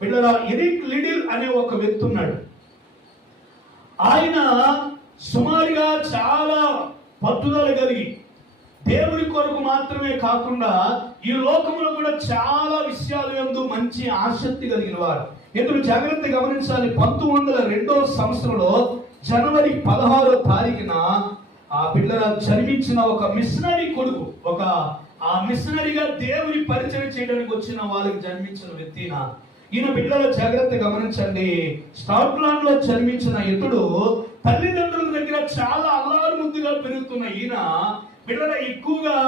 వీళ్ళ Eric Liddell అనే ఒక వ్యక్తి ఉన్నాడు ఆయన సుమారుగా చాలా పట్టుదల కలిగి దేవుని కొరకు మాత్రమే కాకుండా ఈ లోకంలో కూడా చాలా విషయాలు ఎందు మంచి ఆసక్తి కలిగిన వారు ఎందుకు జాగ్రత్త గమనించాలి? పంతొమ్మిది వందల రెండవ సంవత్సరంలో జనవరి పదహారో తారీఖున ఆ పిల్లల జన్మించిన ఒక మిషనరీ కొడుకు ఒక ఆ మిషనరీగా దేవుని పరిచయం చేయడానికి వచ్చిన వాళ్ళకి జన్మించిన వ్యక్తిన ఈయన బిడ్డల జాగ్రత్త గమనించండి. స్కాట్లాండ్లో జన్మించిన ఇతడు తల్లిదండ్రుల దగ్గర చాలా అల్లారు ముద్దుగా పెరుగుతున్న ఈయన బిడ్డల ఎక్కువగా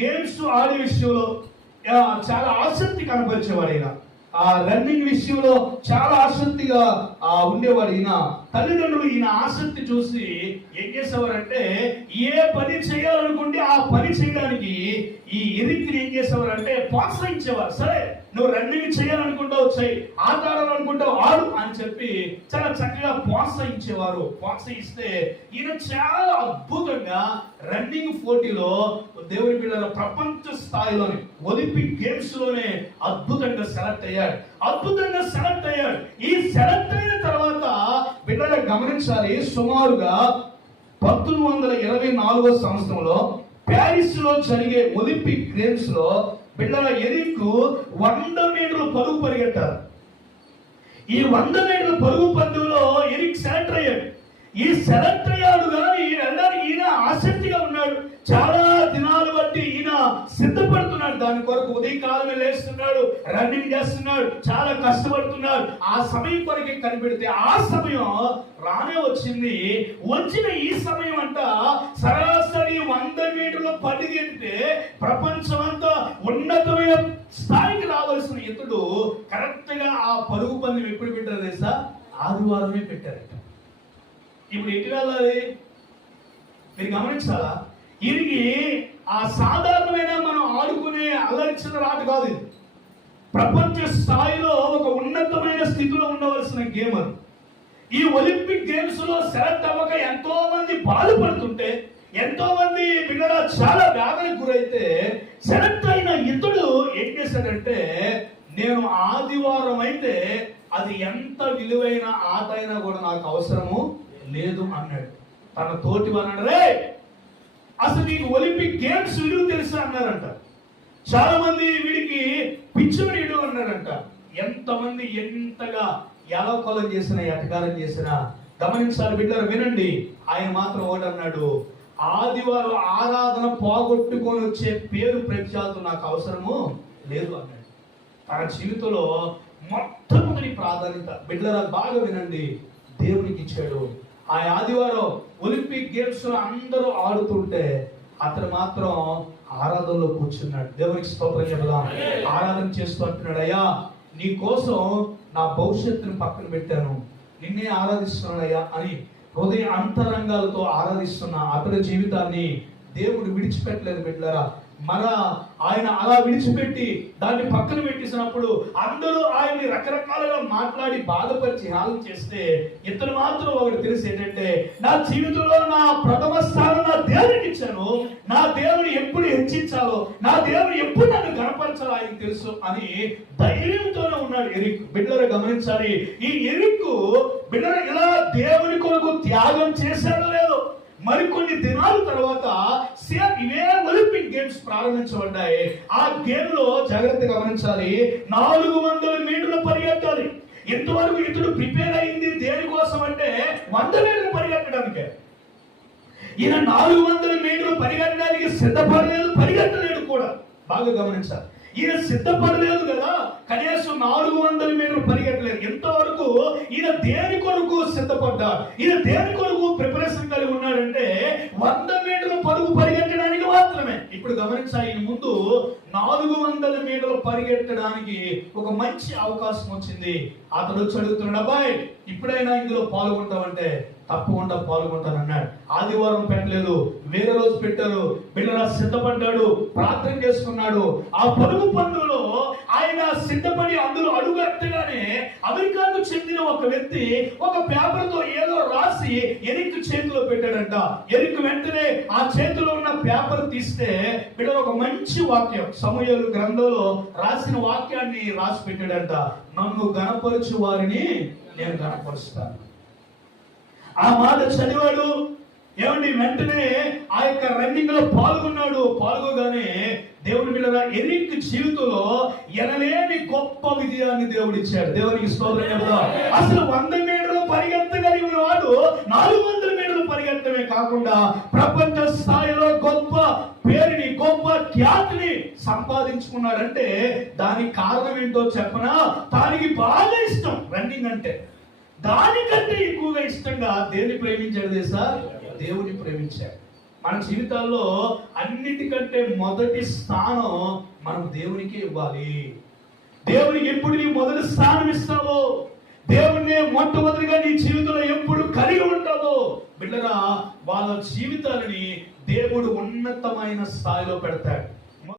గేమ్స్ ఆడే విషయంలో చాలా ఆసక్తి కనపరిచేవాడు ఈయన. ఆ రన్నింగ్ విషయంలో చాలా ఆసక్తిగా ఆ ఉండేవాడు ఈయన. తల్లిదండ్రులు ఈయన ఆసక్తి చూసి ఏం చేసేవారంటే ఏ పని చేయాలనుకుంటే ఆ పని చేయడానికి ఈ ఎరిక్ని ఏం చేసేవారంటే ప్రోత్సహించేవారు. సరే నువ్వు రన్నింగ్ చేయాలనుకుంటావు చెయ్యి ఆట ఆడాలనుకుంటావు ఆడు అని చెప్పి చాలా చక్కగా ప్రోత్సహించేవారు. ప్రోత్సహిస్తే ఈయన చాలా అద్భుతంగా రన్నింగ్ పోటీలో దేవుని పిల్లల ప్రపంచ స్థాయిలోని ఒలింపిక్ గేమ్స్లోనే అద్భుతంగా సెలెక్ట్ అయ్యాడు. అద్భుతంగా సెలెక్ట్ అయ్యాడు. ఈ సెలెక్ట్ అయిన తర్వాత బిడ్డల గమనించాలి సుమారుగా పంతొమ్మిది వందల ఇరవై నాలుగో సంవత్సరంలో ప్యారిస్లో జరిగే ఒలింపిక్ గేమ్స్లో పిల్లల ఎరిక్ వంద మీటర్లు పరుగు పరిగెట్టారు. ఈ వంద మీటర్ల పరుగు పందులో ఎరిక్ సెలెక్ట్ అయ్యాడు ఈ సెలెక్ట్ అయ్యాడు కానీ వెళ్ళడానికి ఈయన ఆసక్తిగా ఉన్నాడు. చాలా దినాలు బట్టి ఈయన సిద్ధపడుతున్నాడు. దాని కొరకు ఉదయకాలమే లేస్తున్నాడు రన్నింగ్ చేస్తున్నాడు చాలా కష్టపడుతున్నాడు. ఆ సమయం కొరకే కనిపెడితే ఆ సమయం రానే వచ్చింది. వచ్చిన ఈ సమయం అంట సరాసరి వంద మీటర్లు పరిగెత్తితే ప్రపంచమంతా ఉన్నతమైన స్థాయికి రావాల్సిన ఇతడు కరెక్ట్గా ఆ పరుగు పందెం ఎప్పుడు పెట్టారు తెలుసా ఆదివారమే పెట్టారట ఇప్పుడు ఎటు వెళ్ళాలి మీరు గమనించాలా? ఇది ఆ సాధారణమైన మనం ఆడుకునే అలరించిన రాట కాదు ఇది. ప్రపంచ స్థాయిలో ఒక ఉన్నతమైన స్థితిలో ఉండవలసిన గేమ్ అది. ఈ ఒలింపిక్ గేమ్స్లో సెలెక్ట్ అవ్వక ఎంతో మంది బాధపడుతుంటే ఎంతో మంది పిల్లల చాలా వ్యాధులకు గురైతే సెలెక్ట్ అయిన ఇతడు ఏం చేశాడంటే నేను ఆదివారం అయితే అది ఎంత విలువైన ఆట అయినా కూడా నాకు అవసరము లేదు అన్నాడు. తన తోటి అన్నాడు రే అసలు నీకు ఒలింపిక్ గేమ్స్ విలువ తెలుసా? అన్నారంట. చాలా మంది వీడికి పిచ్చోడీడు అన్నారంట. ఎంతమంది ఎంతగా ఎలకొలం చేసినా ఎటకారం చేసినా గమనించాలి బిడ్డలు వినండి. ఆయన మాత్రం ఒకటి అన్నాడు ఆదివారం ఆరాధన పోగొట్టుకొని వచ్చే పేరు ప్రఖ్యాతులు నాకు అవసరము లేదు అన్నాడు. తన జీవితంలో మొట్టమొదటి ప్రాధాన్యత. బిడ్డల బాగా వినండి. దేవునికి ఇచ్చాడు. ఆ ఆదివారం ఒలింపిక్ గేమ్స్లో అందరూ ఆడుతుంటే అతను మాత్రం ఆరాధనలో కూర్చున్నాడు. దేవునికి స్తోత్రం చెబుదాం. ఆరాధన చేస్తూ అంటున్నాడు అయ్యా నీ కోసం నా భవిష్యత్తుని పక్కన పెట్టాను. నిన్నే ఆరాధిస్తున్నాడయ్యా అని హృదయ అంతరంగాలతో ఆరాధిస్తున్న అతడి జీవితాన్ని దేవుడు విడిచిపెట్టలేదు బిడ్డలారా. మన ఆయన అలా విడిచిపెట్టి దాన్ని పక్కన పెట్టేసినప్పుడు అందరూ ఆయన్ని రకరకాలుగా మాట్లాడి బాధపరిచి హాలం చేస్తే ఇతను మాత్రం ఒకటి తెలిసి ఏంటంటే నా జీవితంలో నా ప్రథమ స్థానం నా దేవునికి ఇచ్చాను. నా దేవుని ఎప్పుడు హెచ్చించాలో నా దేవుని ఎప్పుడు నన్ను గణపరచాలో ఆయనకు తెలుసు అని ధైర్యంతోనే ఉన్నాడు ఎరిక్. బిడ్డలు గమనించాలి. ఈ ఎరిక్ బిడ్డలు ఇలా దేవుని కొరకు త్యాగం చేశాడో లేదో మరికొన్ని దినాల తర్వాత సేమ్ ఇవే గేమ్స్ ప్రారంభించబడ్డాయి. ఆ గేమ్లో జాగ్రత్త గమనించాలి. నాలుగు వందల మీటర్లు పరిగెత్తాలి. ఎంతవరకు ఇతడు ప్రిపేర్ అయింది దేనికోసం అంటే వంద మీటర్లు పరిగెత్తడానికే. ఈయన నాలుగు వందల మీటర్లు పరిగెత్తడానికి సిద్ధపడలేదు పరిగెత్తలేడు కూడా. బాగా గమనించాలి. ఈయన సిద్ధపడలేదు కదా కనీసం నాలుగు వందల మీటర్లు పరిగెత్తలేదు. ఎంతవరకు ఈయన దేని కొరకు సిద్ధపడ్డా ఈయన దేని కొరకు ప్రిపరేషన్ కలిగి ఉన్నాడంటే వంద మాత్రమే ముందు నాలుగు వందల మీటర్లు పరిగెత్తడానికి ఒక మంచి అవకాశం వచ్చింది. అతడు చదువుతున్నాడు అబ్బాయి ఇప్పుడైనా ఇందులో పాల్గొంటావంటే తప్పకుండా పాల్గొంటానన్నాడు. ఆదివారం పెట్టలేదు వేరే రోజు పెట్టారు. బిడ్డలా సిద్ధపడ్డాడు ప్రార్థన చేసుకున్నాడు. ఆ పరుగు పనులలో ఆయన సిద్ధపడి అందులో అడుగు ఎత్తగానే అమెరికాకు చెందిన ఒక వ్యక్తి ఒక పేపర్తో ఏదో రాసి ఎరిక్ చేతిలో పెట్టాడంట. ఎరిక్ వెంటనే ఆ చేతిలో ఉన్న పేపర్ తీస్తే బిడ్డ ఒక మంచి వాక్యం సమూహలు గ్రంథంలో రాసిన వాక్యాన్ని రాసి పెట్టాడంట. నన్ను గణపరచు వారిని నేను గణపరుస్తాను. ఆ మాట చదివాడు. ఏమండి? వెంటనే ఆ యొక్క రన్నింగ్లో పాల్గొన్నాడు. పాల్గొగానే దేవుడి బిడ్డగా ఎరిక్ జీవితంలో ఎనలేని గొప్ప విజయాన్ని దేవుడు ఇచ్చాడు దేవునికి స్తోత్రం అసలు వంద మీటర్లు పరిగెత్తగలిగిన వాడు నాలుగు వందల మీటర్లు పరిగెత్తమే కాకుండా ప్రపంచ స్థాయిలో గొప్ప పేరుని గొప్ప ఖ్యాతిని సంపాదించుకున్నాడంటే దానికి కారణం ఏంటో చెప్పనా? దానికి బాగా ఇష్టం. రన్నింగ్ అంటే. దానికంటే ఎక్కువగా ఇష్టంగా దేన్ని ప్రేమించాడు తెలుసా? దేవుని ప్రేమించాడు. మన జీవితాల్లో అన్నిటికంటే మొదటి స్థానం మనం దేవునికి ఇవ్వాలి. దేవునికి ఎప్పుడు నీ మొదటి స్థానం ఇస్తావో దేవుణ్ణి మొట్టమొదటిగా నీ జీవితంలో ఎప్పుడు కలిగి ఉంటావో బిడ్డరా వాళ్ళ జీవితాలని దేవుడు ఉన్నతమైన స్థాయిలో పెడతాడు.